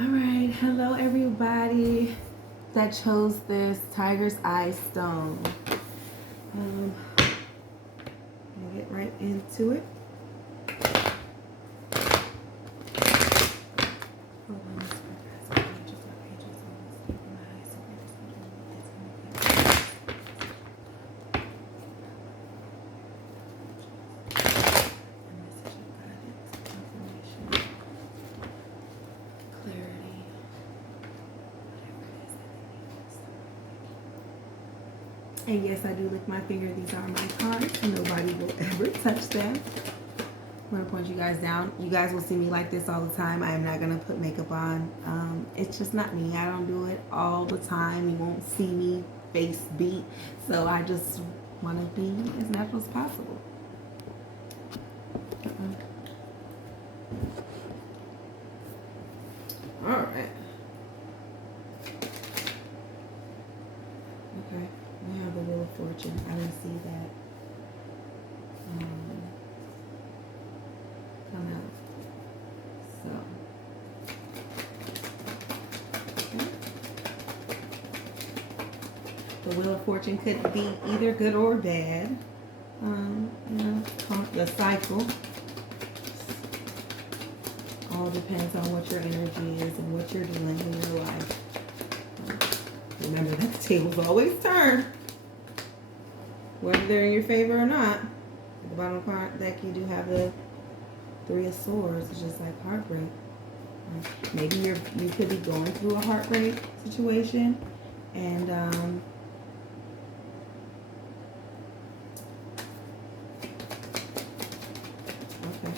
All right, hello everybody that chose this Tiger's Eye Stone. I'll get right into it. Hold on, let's go past our pages on this paper, my eyes, so we're just gonna look at some of it. A message of guidance, confirmation, clarity, whatever it is that they need. And yes, I do lick my finger. These are my cards. Nobody will ever touch them. I'm gonna point you guys down. You guys will see me like this all the time. I am not gonna put makeup on. It's just not me. I don't do it all the time. You won't see me face beat. So I just want to be as natural as possible. All right. Okay. We have the Wheel of Fortune. I didn't see that come out. So. The Wheel of Fortune could be either good or bad. The cycle. All depends on what your energy is and what you're doing in your life. Remember that the tables always turn, whether they're in your favor or not. At the bottom of the card deck, you do have the Three of Swords, which is like heartbreak. Maybe you could be going through a heartbreak situation, and okay.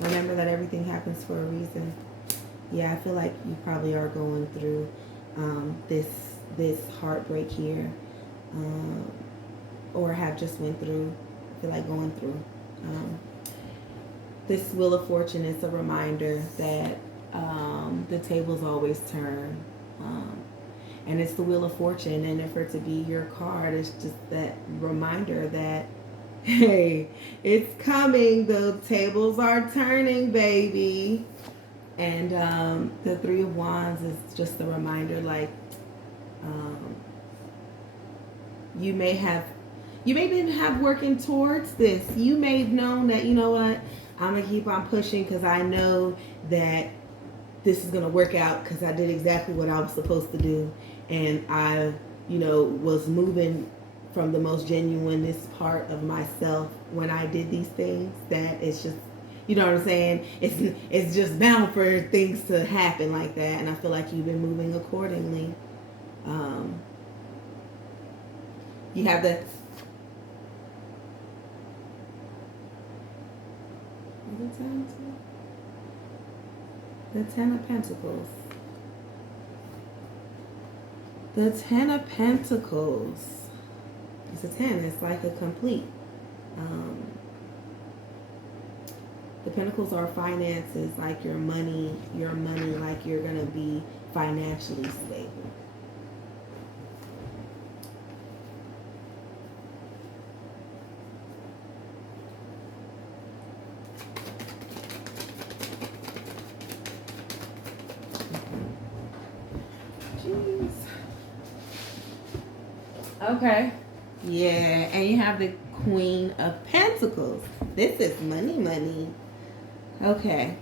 Remember that everything happens for a reason. Yeah, I feel like you probably are going through this heartbreak here, or have just went through. I feel like going through. This Wheel of Fortune is a reminder that the tables always turn. And it's the Wheel of Fortune, and for it to be your card, it's just that reminder that, hey, it's coming. The tables are turning, baby. And the Three of Wands is just a reminder, like, you may have working towards this. You may have known that, you know what, I'm going to keep on pushing because I know that this is going to work out because I did exactly what I was supposed to do. And I, was moving from the most genuineness part of myself when I did these things. That it's just, you know what I'm saying? It's just bound for things to happen like that. And I feel like you've been moving accordingly. You have the Ten of Pentacles. The Ten of Pentacles. It's a 10. It's like a complete. The Pentacles are finances, like your money, like you're going to be financially stable. Jeez. Okay. Yeah, and you have the Queen of Pentacles. This is money. Okay.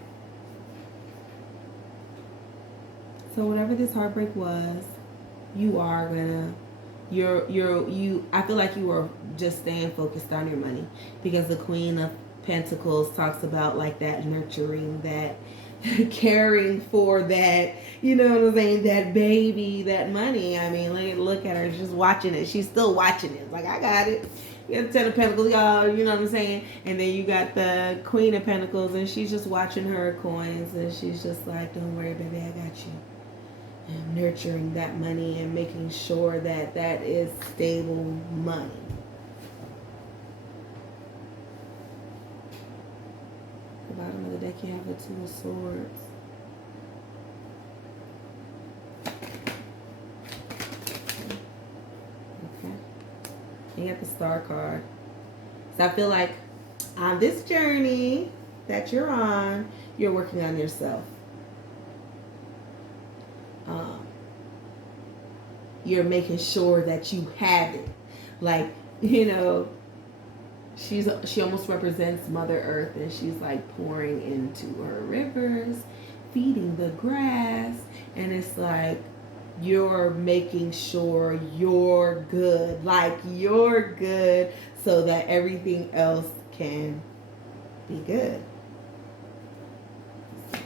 So whatever this heartbreak was, you are gonna I feel like you were just staying focused on your money, because the Queen of Pentacles talks about like that nurturing, that caring for that, you know what I'm saying, that baby, that money. I mean, look at her, just watching it. She's still watching it. Like, I got it. You got the Ten of Pentacles, y'all, you know what I'm saying? And then you got the Queen of Pentacles, and she's just watching her coins, and she's just like, don't worry, baby, I got you. And nurturing that money and making sure that that is stable money. At the bottom of the deck, you have the Two of Swords. Okay. You got the Star card. So I feel like on this journey that you're on, you're working on yourself. you're making sure that you have it. Like, you know, she almost represents Mother Earth, and she's like pouring into her rivers, feeding the grass, and it's like you're making sure you're good, like you're good, so that everything else can be good. So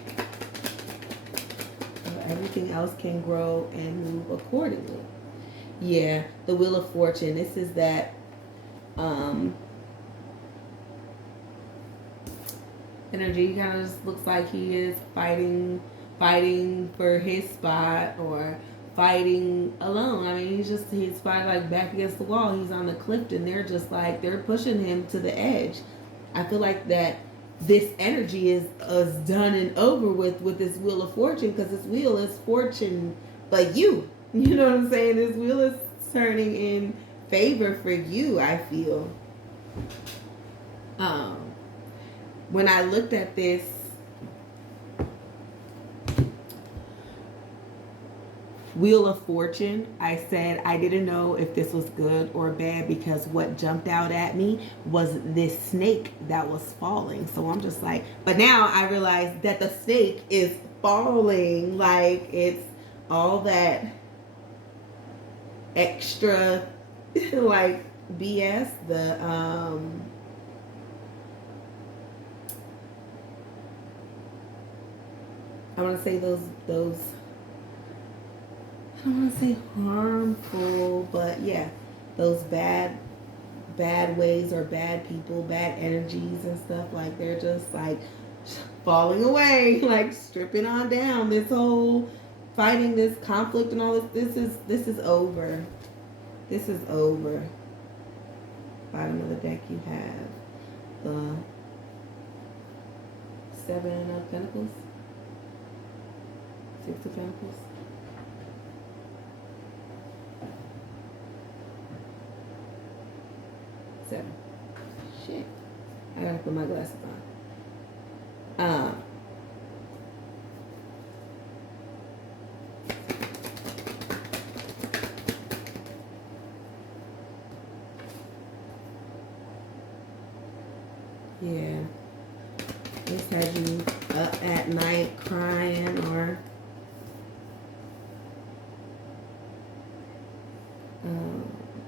everything else can grow and move accordingly. Yeah, the Wheel of Fortune. This is that um energy. Kind of just looks like he is fighting for his spot, or fighting alone. I mean, he's fighting like back against the wall. He's on the cliff, and they're pushing him to the edge. I feel like that this energy is done and over with this Wheel of Fortune, because this wheel is fortune, but you know what I'm saying. This wheel is turning in favor for you. I feel. Um, when I looked at this, Wheel of Fortune, I said I didn't know if this was good or bad, because what jumped out at me was this snake that was falling. So I'm just like, but now I realize that the snake is falling. Like, it's all that extra like BS. I want to say those I don't want to say harmful, but yeah, those bad ways, or bad people, bad energies and stuff, like they're just like falling away, like stripping on down. This whole fighting, this conflict and all this is over. This is over. Bottom of the deck you have the Seven of Pentacles, Six of Pentacles. Seven. Shit. I gotta put my glasses on. Yeah. This has you up at night crying, or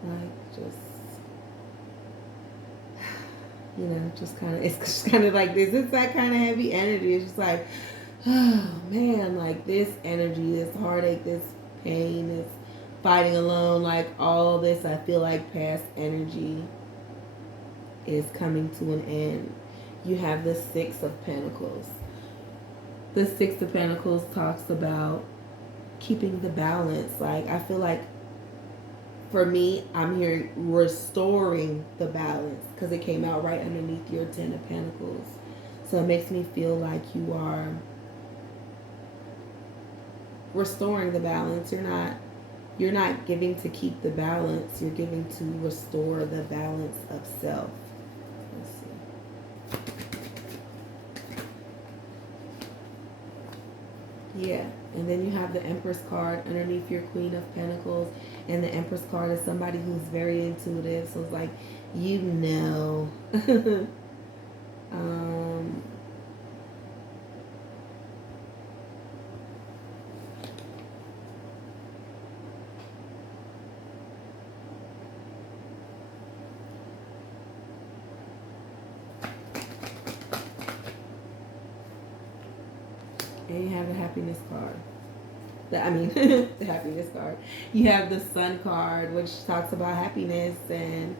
like just, you know, just kind of, it's just kind of like this. It's that kind of heavy energy. It's just like, oh man, like this energy, this heartache, this pain, this fighting alone, like all this, I feel like past energy is coming to an end. You have the Six of Pentacles. The Six of Pentacles talks about keeping the balance. Like, I feel like for me, I'm hearing restoring the balance, because it came out right underneath your Ten of Pentacles. So it makes me feel like you are restoring the balance. You're not giving to keep the balance. You're giving to restore the balance of self. Let's see. Yeah. And then you have the Empress card underneath your Queen of Pentacles. And the Empress card is somebody who's very intuitive. So it's like, you know. And you have the Happiness card. The Happiness card. You have the Sun card, which talks about happiness and,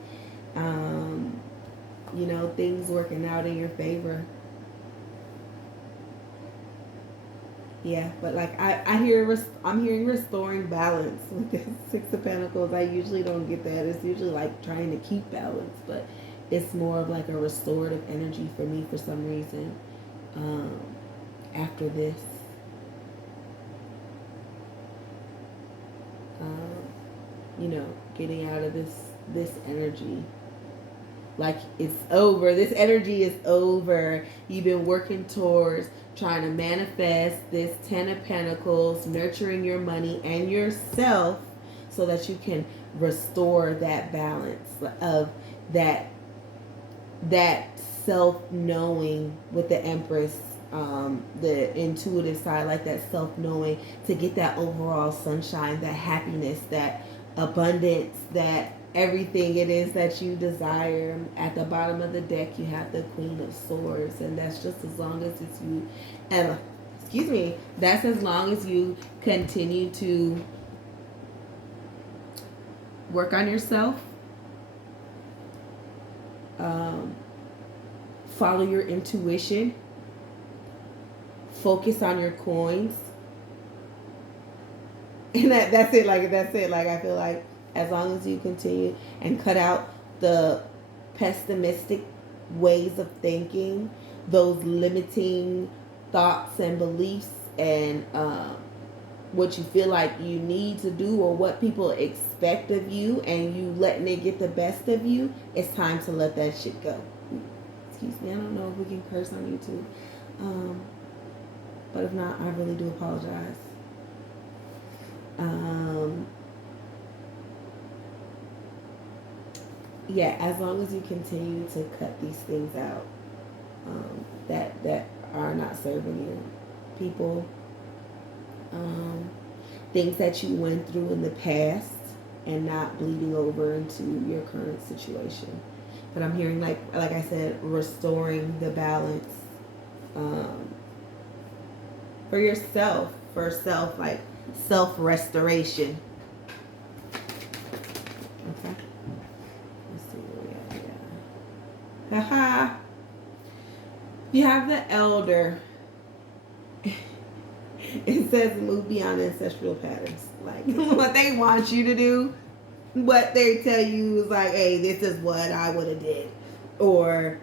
you know, things working out in your favor. Yeah, but like I'm hearing restoring balance with this Six of Pentacles. I usually don't get that. It's usually like trying to keep balance, but it's more of like a restorative energy for me for some reason. After this, you know, getting out of this energy, like it's over. This energy is over. You've been working towards trying to manifest this Ten of Pentacles, nurturing your money and yourself so that you can restore that balance of that self-knowing with the Empress, the intuitive side, like that self-knowing, to get that overall sunshine, that happiness, that abundance, that everything it is that you desire. At the bottom of the deck, you have the Queen of Swords, and that's just as long as it's you, and excuse me, that's as long as you continue to work on yourself, follow your intuition, focus on your coins, and that's it. Like I feel like as long as you continue and cut out the pessimistic ways of thinking, those limiting thoughts and beliefs, and what you feel like you need to do or what people expect of you, and you letting it get the best of you, it's time to let that shit go. Excuse me, I don't know if we can curse on YouTube. But if not, I really do apologize. Yeah, as long as you continue to cut these things out, that are not serving you, people, things that you went through in the past and not bleeding over into your current situation. But I'm hearing, like I said, restoring the balance, for yourself, like self-restoration. Okay. Let's see where we at here. Haha. You have the Elder. It says move beyond ancestral patterns. Like what they want you to do, what they tell you is like, hey, this is what I would have did. Or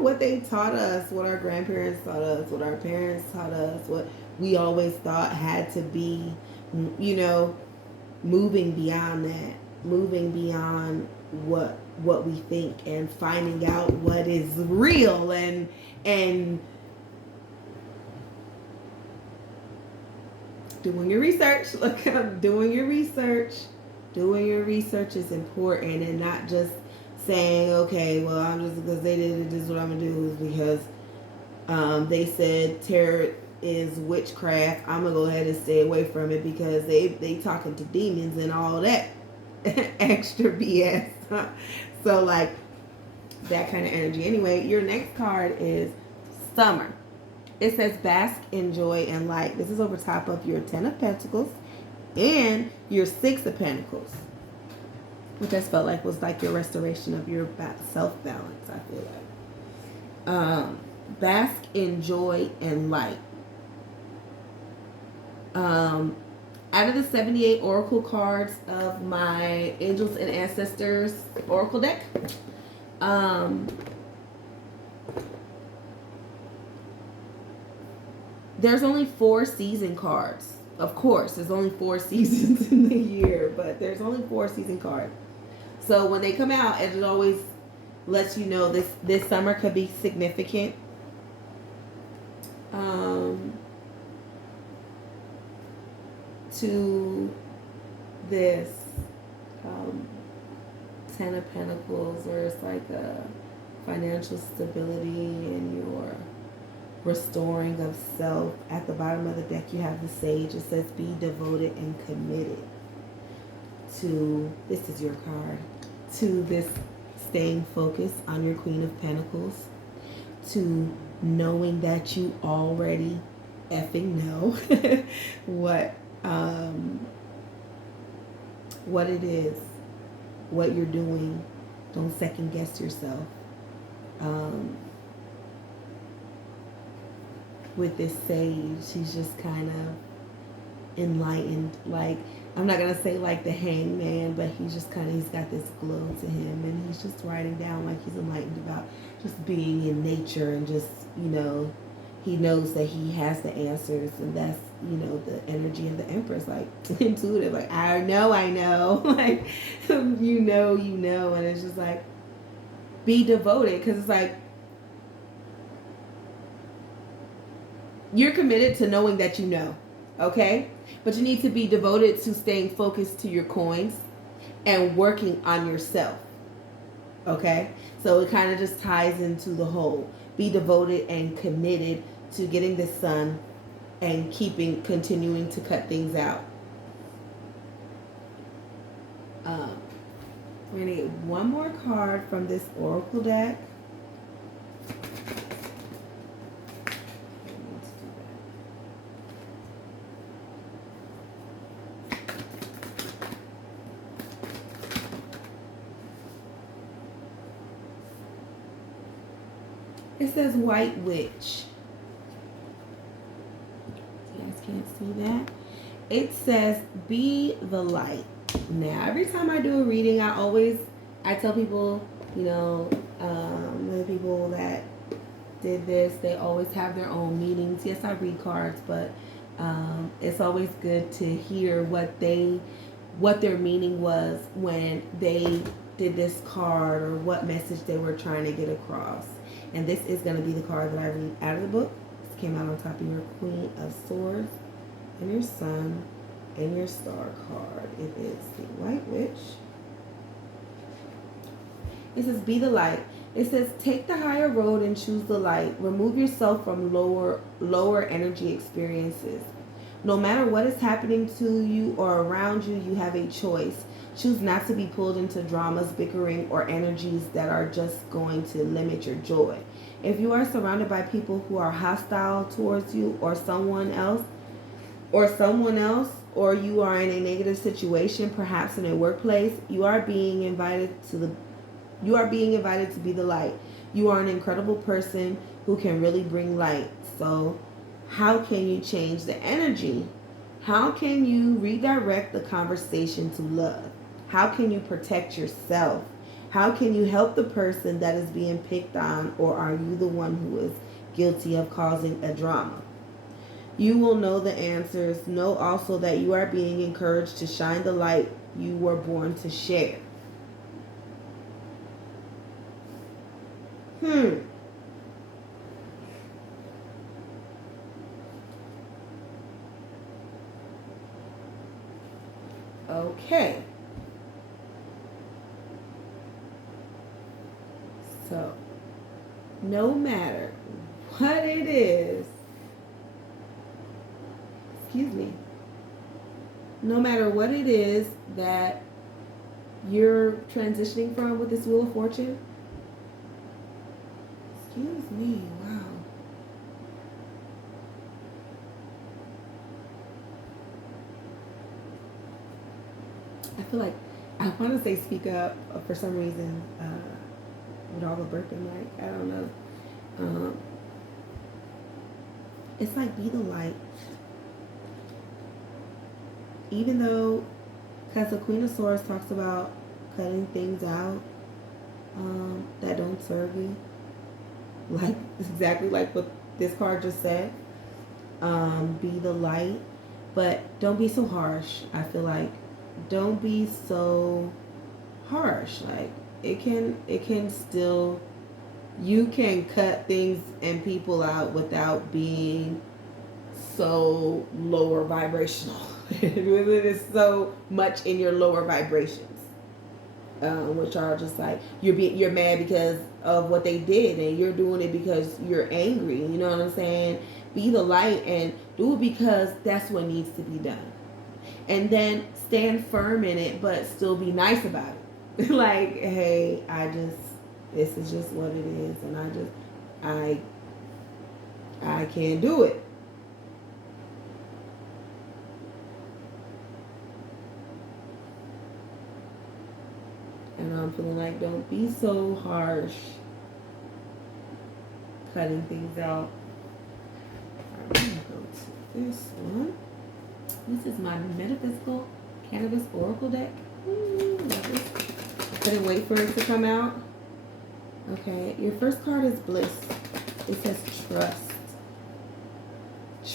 what they taught us, what our grandparents taught us, what our parents taught us, what we always thought had to be, moving beyond that, moving beyond what we think, and finding out what is real, and doing your research. Look, doing your research is important, and not just saying, okay, well, I'm just, because they did it, this is what I'm gonna do, is because they said tarot is witchcraft, I'm gonna go ahead and stay away from it because they talking to demons and all that extra BS. So like that kind of energy. Anyway, your next card is Summer. It says bask in joy and light. This is over top of your 10 of Pentacles and your 6 of Pentacles, which I felt like was like your restoration of your self-balance, I feel like. Bask in joy and light. Out of the 78 oracle cards of my Angels and Ancestors oracle deck, there's only 4 season cards. Of course, there's only 4 seasons in the year, but there's only 4 season cards. So when they come out, it always lets you know this summer could be significant. To this 10 of Pentacles, where it's like a financial stability and your restoring of self. At the bottom of the deck, you have the Sage. It says be devoted and committed to, this is your card, to this staying focused on your Queen of Pentacles, to knowing that you already effing know what it is, what you're doing. Don't second guess yourself. With this Sage, she's just kind of enlightened. Like, I'm not gonna say like the Hangman, but he's got this glow to him, and he's just writing down like he's enlightened about just being in nature, and just, he knows that he has the answers, and that's, the energy of the Empress, like intuitive, like I know, like you know, and it's just like be devoted, because it's like you're committed to knowing that you know. Okay? But you need to be devoted to staying focused to your coins and working on yourself. Okay? So it kind of just ties into the whole. Be devoted and committed to getting the sun and continuing to cut things out. We're going to get one more card from this Oracle deck. It says White Witch. You guys can't see that. It says be the light. Now, every time I do a reading, I tell people, the people that did this, they always have their own meanings. Yes, I read cards, but it's always good to hear what their meaning was when they did this card or what message they were trying to get across. And this is going to be the card that I read out of the book. This came out on top of your Queen of Swords and your Sun and your Star card. It is the White Witch. It says, be the light. It says, take the higher road and choose the light. Remove yourself from lower energy experiences. No matter what is happening to you or around you, you have a choice. Choose not to be pulled into dramas, bickering, or energies that are just going to limit your joy. If you are surrounded by people who are hostile towards you or someone else, or you are in a negative situation, perhaps in a workplace, you are being invited to be the light. You are an incredible person who can really bring light. So how can you change the energy? How can you redirect the conversation to love? How can you protect yourself? How can you help the person that is being picked on, or are you the one who is guilty of causing a drama? You will know the answers. Know also that you are being encouraged to shine the light you were born to share. Okay. So, no matter what it is, no matter what it is that you're transitioning from with this Wheel of Fortune, wow. I feel like I want to say speak up for some reason with all the burping, like, I don't know. It's like be the light. Even though, because the Queen of Swords talks about cutting things out that don't serve you, like exactly like what this card just said. Be the light, but don't be so harsh. I feel like don't be so harsh. Like it can still, you can cut things and people out without being so lower vibrational. It is so much in your lower vibrations, which are just like you're mad because of what they did, and you're doing it because you're angry. You know what I'm saying? Be the light and do it because that's what needs to be done, and then stand firm in it, but still be nice about it. Like, hey, this is just what it is, and I can't do it. And I'm feeling like don't be so harsh cutting things out. I'm going to go to this one. This is my Metaphysical Cannabis Oracle deck. Love this. I couldn't wait for it to come out. Okay, your first card is Bliss. It says trust.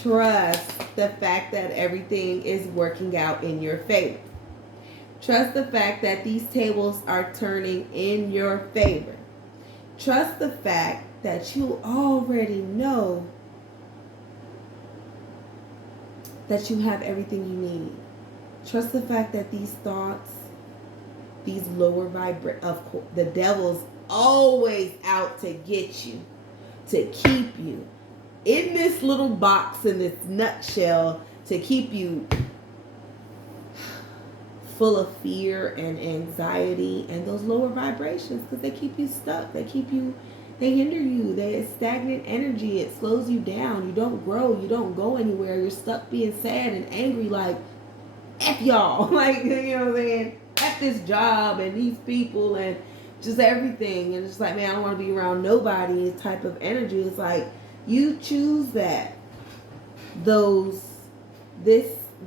Trust the fact that everything is working out in your favor. Trust the fact that these tables are turning in your favor. Trust the fact that you already know that you have everything you need. Trust the fact that these thoughts, these lower the devil's always out to get you, to keep you in this little box, in this nutshell, to keep you full of fear and anxiety and those lower vibrations, because they keep you stuck. They hinder you. It's stagnant energy. It slows you down. You don't grow. You don't go anywhere. You're stuck being sad and angry, like, F y'all. Like, you know what I'm saying? F this job and these people and just everything. And it's like, man, I don't want to be around nobody type of energy. It's like, you choose that.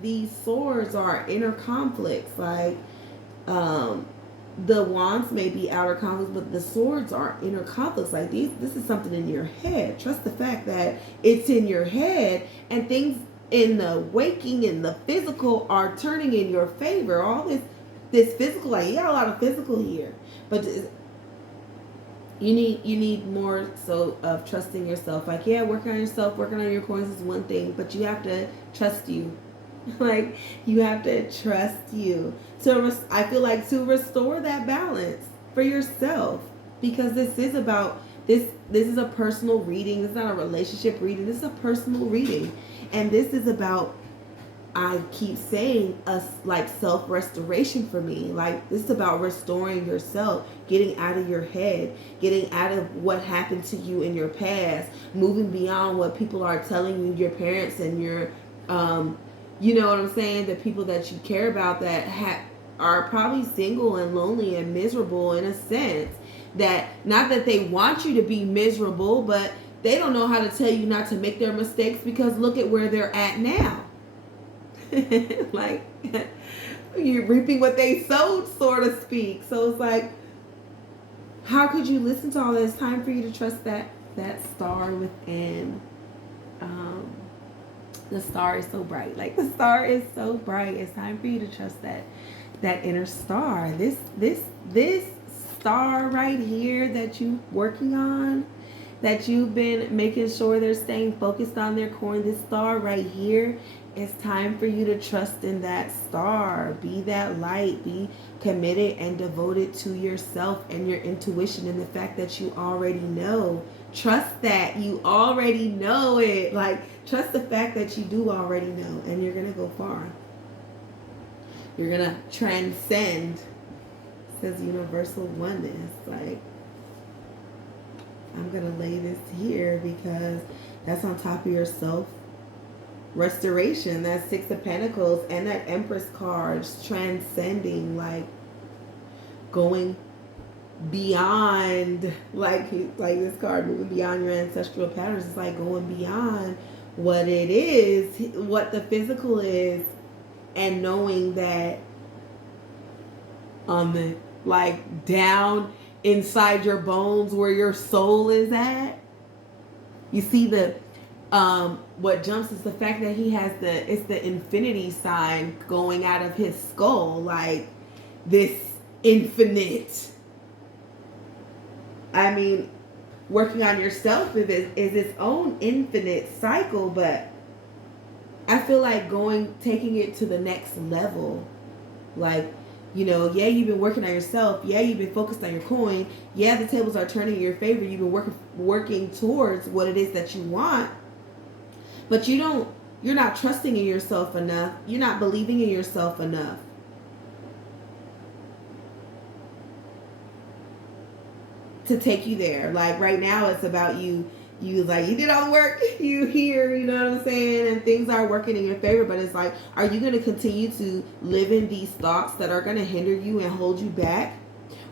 These swords are inner conflicts. Like, the wands may be outer conflicts, but the swords are inner conflicts. Like, this is something in your head. Trust the fact that it's in your head, and things in the waking and the physical are turning in your favor. All this physical, like, you got a lot of physical here, but you need more so of trusting yourself. Like, yeah, working on yourself, working on your coins is one thing, but you have to trust you. Like, you have to trust you. I feel like to restore that balance for yourself, because this is about this is a personal reading. This is not a relationship reading. This is a personal reading, and this is about, I keep saying, like, self-restoration for me. Like, this is about restoring yourself, getting out of your head, getting out of what happened to you in your past, moving beyond what people are telling you, your parents and your you know what I'm saying, the people that you care about that are probably single and lonely and miserable, in a sense, that not that they want you to be miserable, but they don't know how to tell you not to make their mistakes, because look at where they're at now. Like, you're reaping what they sowed, so to speak. So it's like, how could you listen to all this? It's time for you to trust that star within. The star is so bright. Like, the star is so bright. It's time for you to trust that inner star. This star right here that you working on, that you've been making sure they're staying focused on their coin. This star right here, it's time for you to trust in that star. Be that light. Be committed and devoted to yourself and your intuition and the fact that you already know. Trust that you already know it. Like, trust the fact that you do already know, and you're going to go far. You're going to transcend. It says universal oneness. Like, I'm going to lay this here because that's on top of your self restoration. That Six of Pentacles and that Empress card, transcending, like, going beyond, like this card, moving beyond your ancestral patterns. It's like going beyond what it is, what the physical is, and knowing that on the, like, down inside your bones where your soul is at, you see the what jumps is the fact that he has it's the infinity sign going out of his skull, like this infinite. I mean, working on yourself is its own infinite cycle, but I feel like taking it to the next level. Like, you know, yeah, you've been working on yourself. Yeah, you've been focused on your coin. Yeah, the tables are turning in your favor. You've been working towards what it is that you want. But you're not trusting in yourself enough. You're not believing in yourself enough. To take you there. Like, right now it's about you like, you did all the work, you here, you know what I'm saying, and things are working in your favor, but it's like, are you going to continue to live in these thoughts that are going to hinder you and hold you back?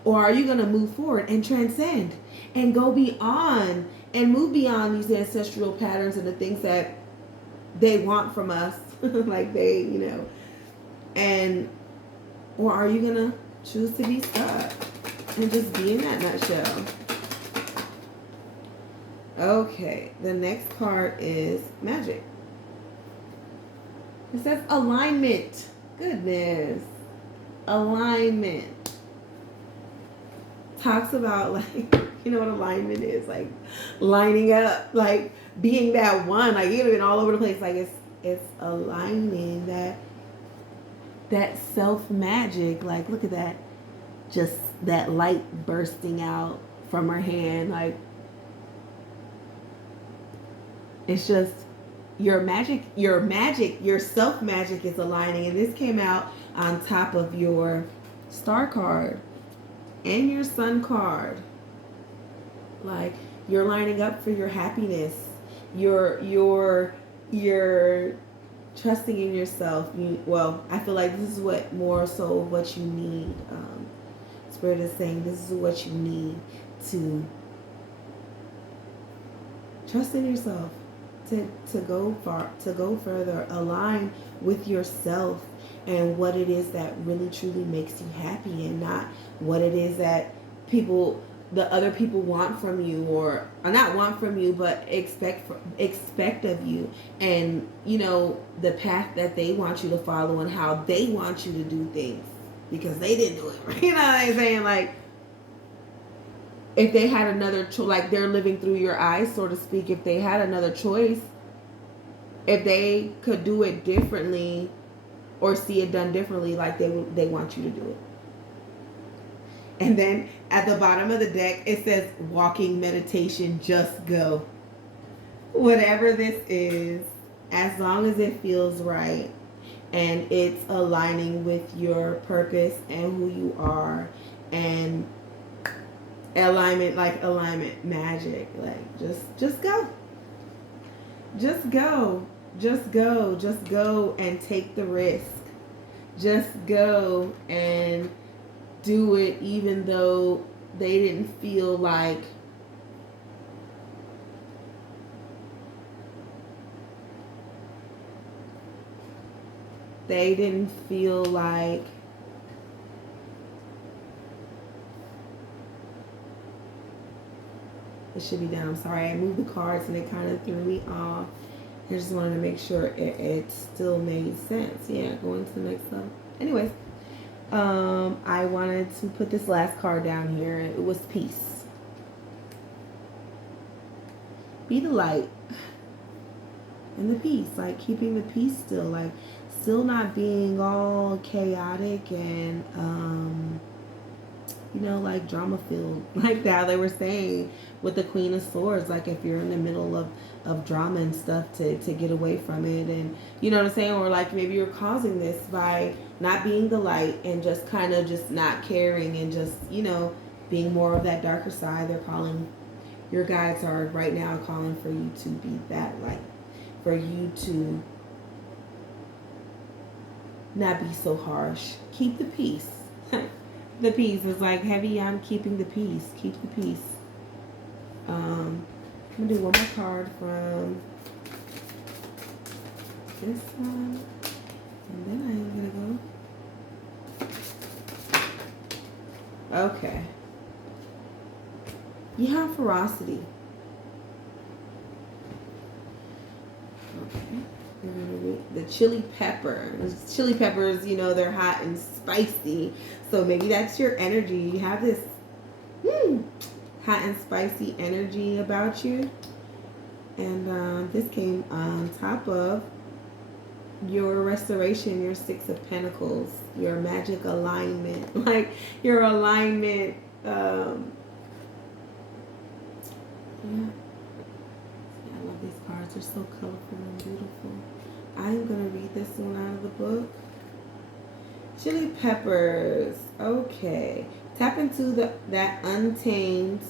Or are you going to move forward and transcend and go beyond and move beyond these ancestral patterns and the things that they want from us? Like, they, you know, and, or are you going to choose to be stuck and just be in that nutshell? Okay, the next card is Magic. It says alignment. Goodness. Alignment. Talks about, like, you know what alignment is? Like, lining up, like, being that one. Like, you've been all over the place. Like, it's aligning that self magic. Like, look at that, just that light bursting out from her hand. Like, it's just your self magic is aligning. And this came out on top of your star card and your sun card. Like, you're lining up for your happiness. You're trusting in yourself. I feel like this is what more so what you need. Spirit is saying this is what you need to trust in yourself, to go far, to go further, align with yourself and what it is that really truly makes you happy, and not what it is that the other people want from you, or not want from you, but expect of you, and the path that they want you to follow and how they want you to do things, because they didn't do it. You know what I'm saying? Like, if they had another choice, like they're living through your eyes, so to speak. If they had another choice, if they could do it differently or see it done differently, like they want you to do it. And then at the bottom of the deck, it says walking meditation, just go. Whatever this is, as long as it feels right and it's aligning with your purpose and who you are, and alignment magic, like just go. Just go. Just go. Just go and take the risk. Just go and do it, even though they didn't feel like it should be done. I'm sorry, I moved the cards and it kind of threw me off. I just wanted to make sure it still made sense. Yeah, going to the next level. Anyways, I wanted to put this last card down here. It was peace. Be the light and the peace. Like, keeping the peace still. Like, still not being all chaotic and, like drama filled. Like that they were saying with the Queen of Swords. Like, if you're in the middle of drama and stuff, to get away from it. And you know what I'm saying? Or like maybe you're causing this by not being the light and just kind of just not caring and just, being more of that darker side. They're calling, your guides are right now calling for you to be that light. For you to not be so harsh. Keep the peace. The peace is like heavy on keeping the peace. Keep the peace. I'm going to do one more card from this one. And then I'm going to go. Okay. You have ferocity. Okay. We're going to read the chili pepper. Chili peppers, they're hot and spicy. So maybe that's your energy. You have this hot and spicy energy about you. And this came on top of your restoration, your Six of Pentacles, your magic alignment. Like, your alignment. Yeah. I love these cards. They're so colorful and beautiful. I'm going to read this one out of the book. Chili peppers. Okay. Tap into that untamed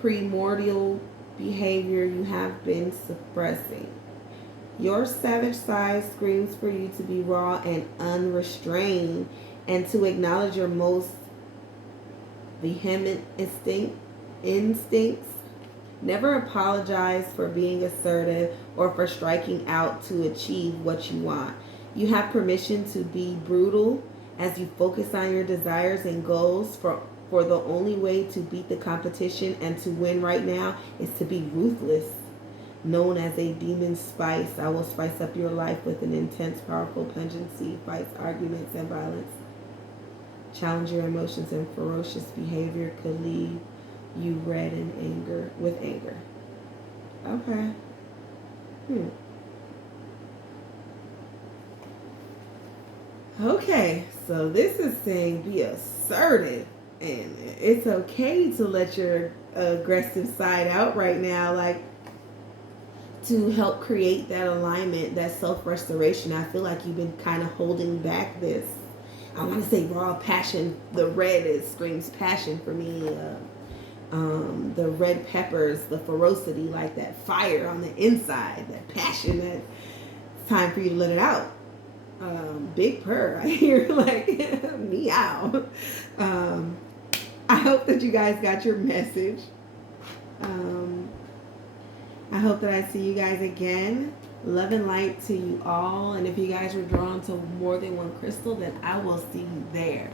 primordial behavior you have been suppressing. Your savage side screams for you to be raw and unrestrained, and to acknowledge your most vehement instincts. Never apologize for being assertive or for striking out to achieve what you want. You have permission to be brutal as you focus on your desires and goals, for the only way to beat the competition and to win right now is to be ruthless. Known as a demon spice, I will spice up your life with an intense, powerful pungency, fights, arguments, and violence. Challenge your emotions, and ferocious behavior could leave you red with anger. Okay. Okay, so this is saying be assertive, and it's okay to let your aggressive side out right now, like to help create that alignment, that self restoration. I feel like you've been kind of holding back this. I want to say raw passion. The red is screams passion for me. The red peppers, the ferocity, like that fire on the inside, that passion. That it's time for you to let it out. Big purr. I hear like meow. Um, I hope that you guys got your message. Um, I hope that I see you guys again. Love and light to you all. And if you guys were drawn to more than one crystal, then I will see you there.